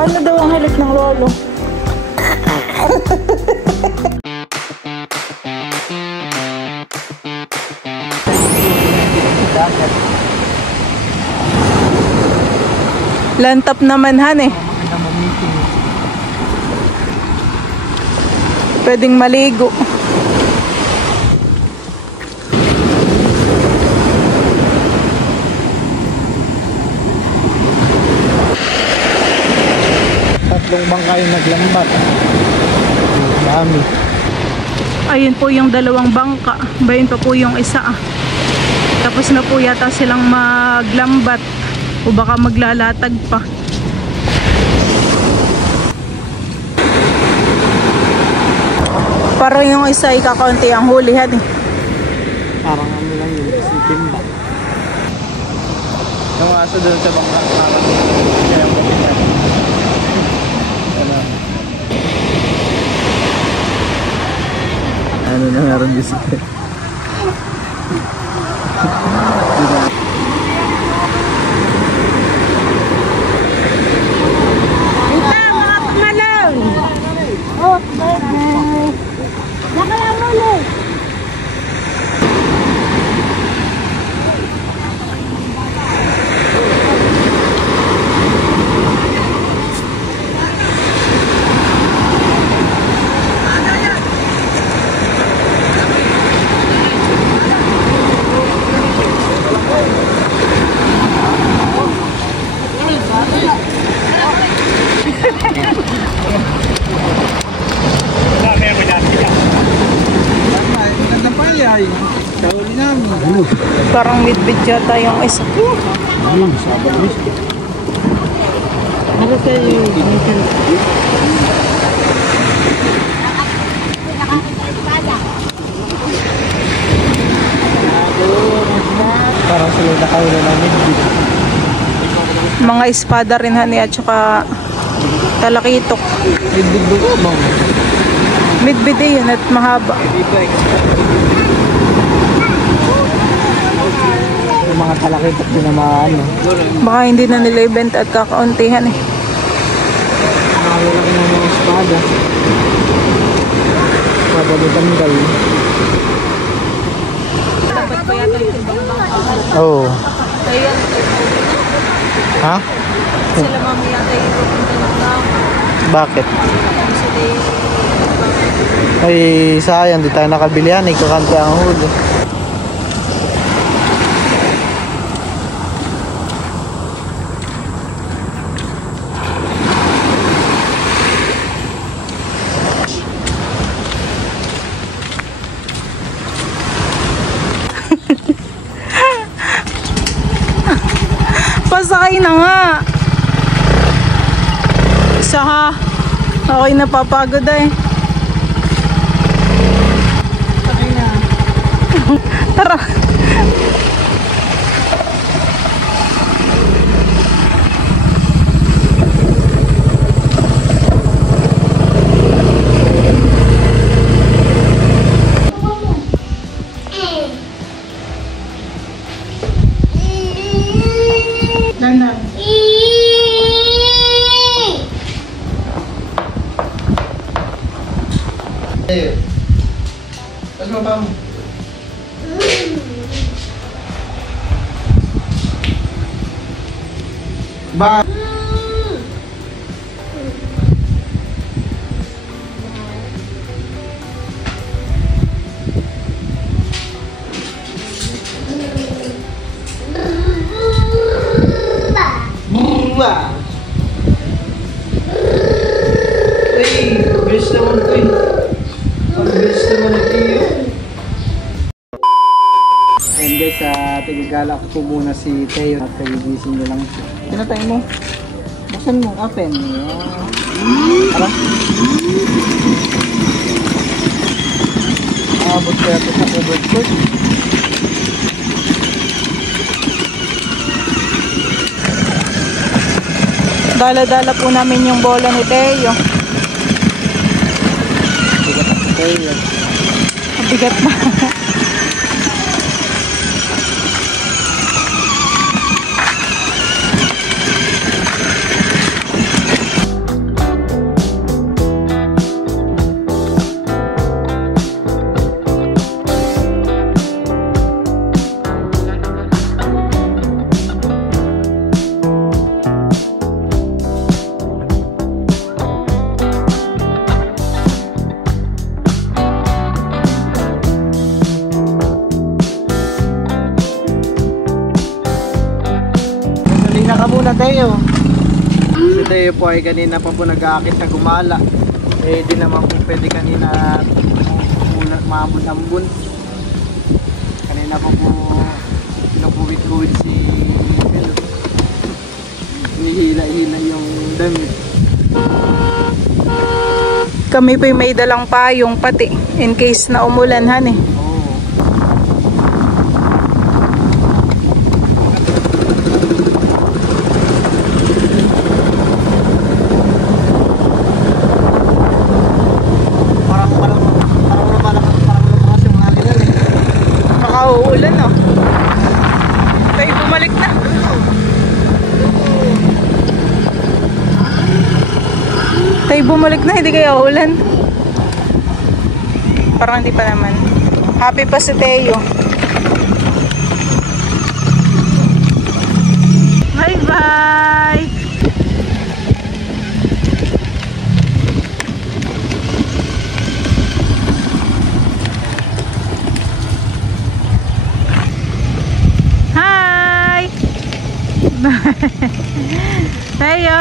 Ano daw ang hilik ng lolo? Lantap naman han eh. Pwedeng maligo. Tatlong bangka yung naglambat. Dami. Ayun po yung dalawang bangka. Bayan pa po yung isa. Tapos na po yata silang maglambat. O baka maglalatag pa. Parang yung isa ay kakaunti ang hulihan eh. Parang ano lang yun, kasi timba. Yung aso doon sa bangka, parang kaya mo pinag. Ano na meron dito? Parang midbit yata yung isa. Ano sa'yo? Parang sila nakawala ng midbit. Mga espada rin hani at saka talakitok. Midbit ba bang? Midbit eh yun at mahaba. Yung mga talakitok din na maano. Baka hindi na nila ibenta at kakauntihan eh. Nakawala ko ng mga espada. Espada ni Tanggal. Dapat pa yata yung ibang bangka. Oo. Ayan. Ha? Sila mamaya tayo pupunta ng bangka. Bakit? Kasi Ay, sayang. Di tayo nakabilihan. Ikakante ang huli. pasakay na nga. Isa ha. Okay, napapagod eh. Pasakay na. Tara. Nana. Pas mo pa mo. Ba. Burwa. Hey, bilis naman ko eh. Bilis naman ito yun. Ayan guys, tigagala ko po muna si Teo at pagigising niya lang siya. Pinatay mo. Buksan mo, open. Tara. Abot kaya ito sa overcoat. Dala-dala po namin yung bola ni Teo. Bigat ako Teo. Bigat na. Pahinga ka muna, Teo. Si Teo po ay kanina pa po nag-aakit sa gumala. Eh, di naman po pwede kanina maambun-ambun. Kanina po pinukuwit-kuwit si Melo. Hinihila-hila yung damit. Kami po may dalang payong pati in case na umulan han eh. Uulan oh. Tayo bumalik na. Tayo bumalik na, hindi kaya uulan. Parang hindi pa naman. Happy pa si Teo. Bye bye. Teo.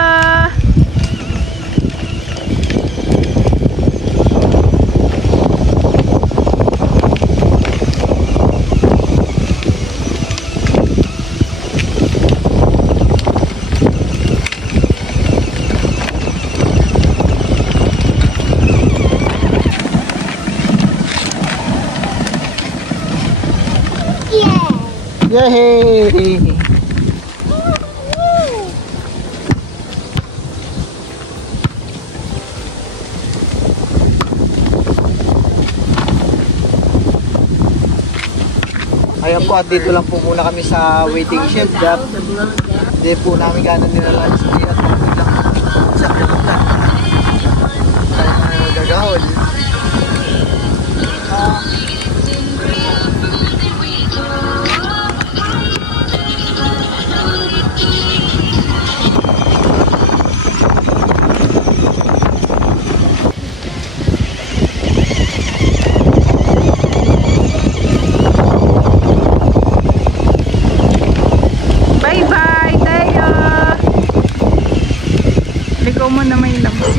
Yay! Ayan po, at dito lang po muna kami sa waiting shed. Hindi po namin gano'n nilalaan sa diyan. Biglang sa pilutan. Tayo na gagahol. Mo na may labas.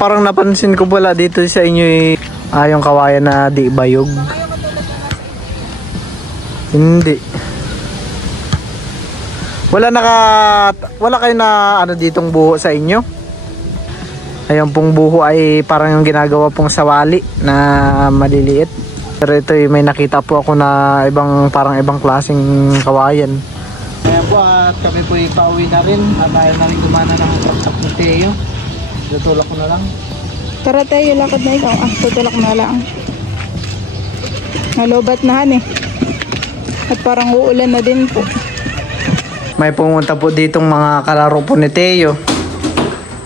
Parang napansin ko pala dito sa inyo yung kawayan na di bayog. Hindi. Wala kayo na ano ditong buho sa inyo? Ayun pong buho ay parang yung ginagawa pong sawali na maliliit. Pero ito may nakita po ako na parang ibang klaseng kawayan. Ayan po, at kami po ipauwi na rin at ayaw na rin gumana ng truck ni Teo. Tutulak ko na lang. Tara Teo, lakad na ikaw. Tutulak na lang. Nalobat na han eh. At parang uulan na din po. May pumunta po ditong mga kalaro po ni Teo.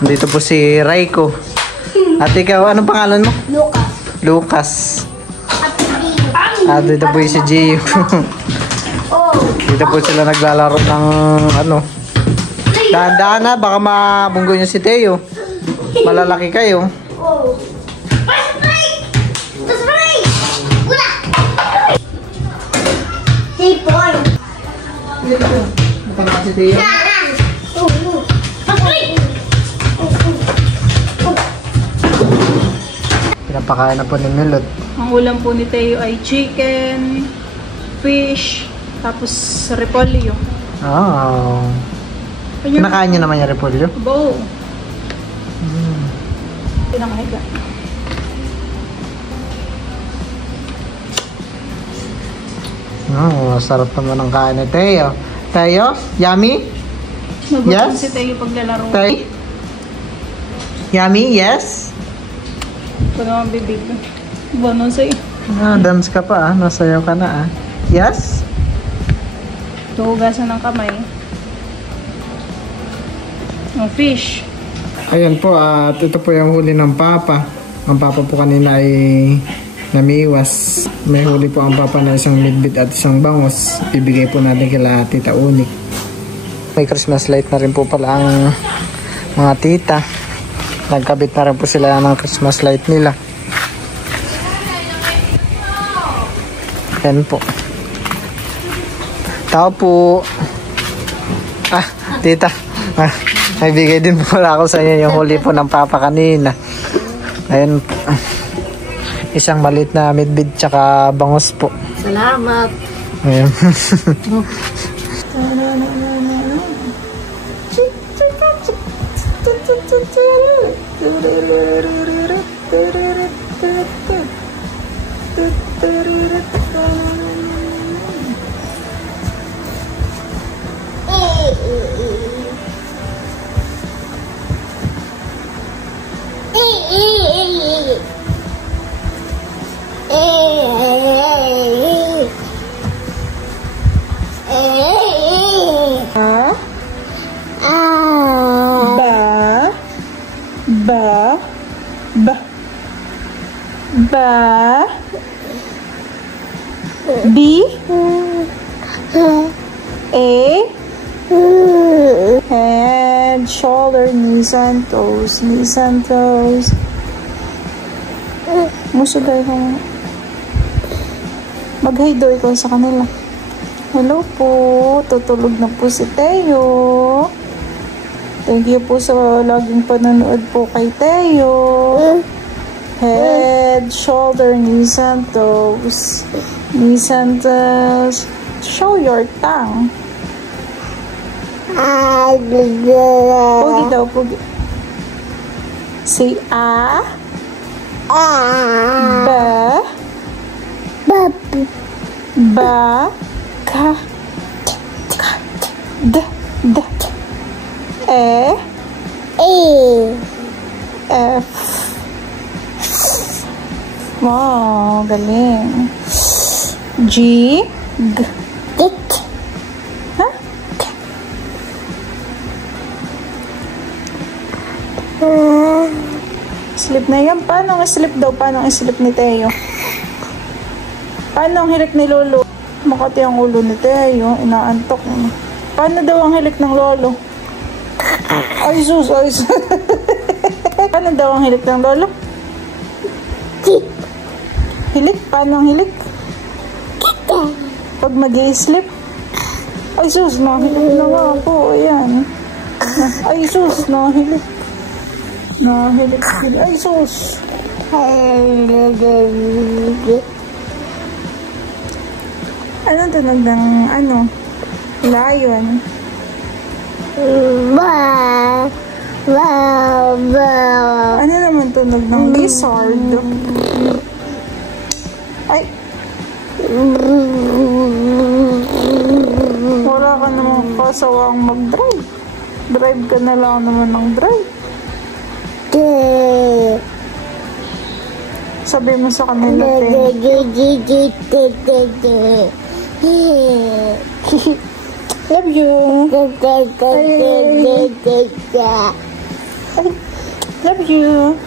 Dito po si Raiko. At ikaw, anong pangalan mo? Lucas. At dito po si Gio. Dito po sila naglalaro ng ano. Dahan-dahan na, baka mabunggo nyo si Teo. Malalaki kayo. Si Teo. Pinapakain na po ni Milot. Ang ulam po ni Teo ay chicken, fish, tapos repolyo. Oh. Kinakain niyo naman yung repolyo? Bo. Pinakahiga. Sarap naman ang kain ni Teo. Teo, yummy? Nagutom si Teo paglalaro. Teo? Yummy, yes? Ito naman bibig ko. Bonon sa'yo. Dance ka pa Nasayaw ka na Yes? Tuhugasan ng kamay. Ang fish. Ayan po, at ito po yung huli ng papa. Ang papa po kanina ay namiwas. May huli po ang papa na isang midbit at isang bangus. Ibigay po natin kila Tita Unik. May Christmas light na rin po pala ang mga tita. Nagkabit na rin po sila ng Christmas light nila. Ayan po. Tao po. Tita. Nagbigay din po pala ako sa inyo yung huli po ng papa kanina. Ayan po. Isang maliit na midbit tsaka bangus po. Salamat. Ayan. B A head, shoulder, knees and toes, muso dahil kung mag-hi daw ikaw sa kanila. Hello po, tutulog na po si Teo. Thank you po sa laging panonood po kay Teo. Head, shoulder, knees and toes. Show your tongue. Pugi daw, pugi. Say a. Ba. Ka. D. E. F. Wow, galing. G. G. Ha? Sleep na yan. Paano ang sleep daw? Paano ang sleep ni Teo? Paano ang hilik ni Lolo? Makati ang ulo ni Teo. Inaantok. Paano daw ang hilik ng Lolo? Ay sus, ay sus. Paano daw ang hilik ng Lolo? Hilik? Paano ang hilik? Pag mag-i-sleep? Ay sus, nahilik na nga po. Ayan. Ay sus, nahilik. Nahilik. Ay sus. Anong tunog ng lion? Ano naman tunog ng lizard? Ay. Wala ka naman kasawang mag-drive. Drive ka na lang naman ng drive. Sabi mo sa kanila, love you. Love you.